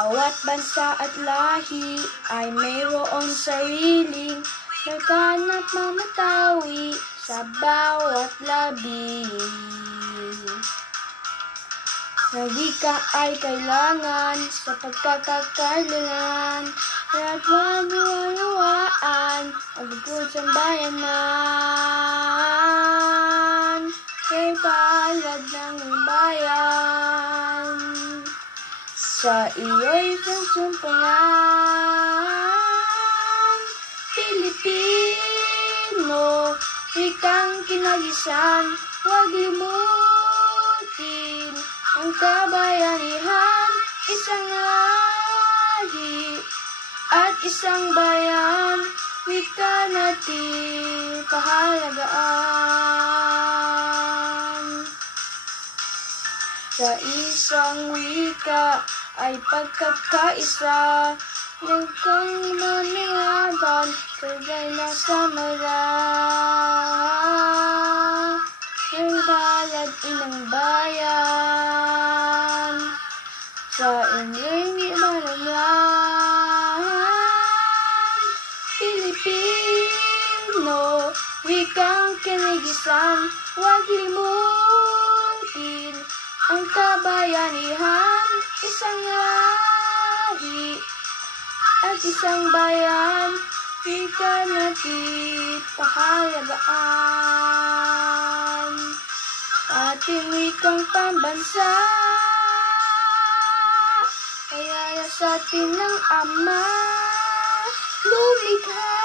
Bawat bansa at lahi ay mayroong sariling laganap mamatawi sa bawat labi. Na wika ay kailangan sa pagkakakailangan at wanuwaan ang bukod sa bayanan kay palad ng bayan. Sa iyo'y sumpungan, Pilipino, wikang kinagisan, huwag limutin ang kabayanihan, isang lahi at isang bayan, wika natin pahalagaan. Sa isang wika ay pagkakaisa, nagkang manilaban, sabay na samara. Ang balad inang bayan, sa inyong imalamlan, Pilipino, wikang kinagisan, huwag limutin ang kabayanihan, isang lahi at isang bayan, wika natin pahalagaan. Ating wikang pambansa, kaya sa atin ng Ama lumikha.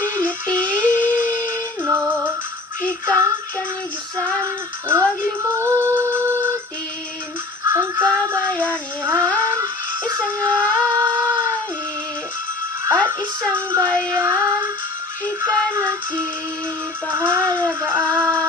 Pilipino, wikang kanagisan, huwag limutin ang kabayanihan, isang lahi at isang bayan, wika natin pahalagaan.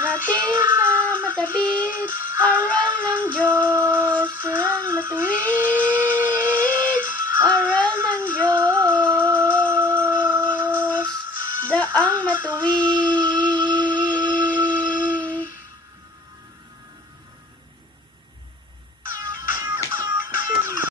Hanapin natin na matabid, aral ng Diyos, ang matuwid, aral ng Diyos, daang matuwid.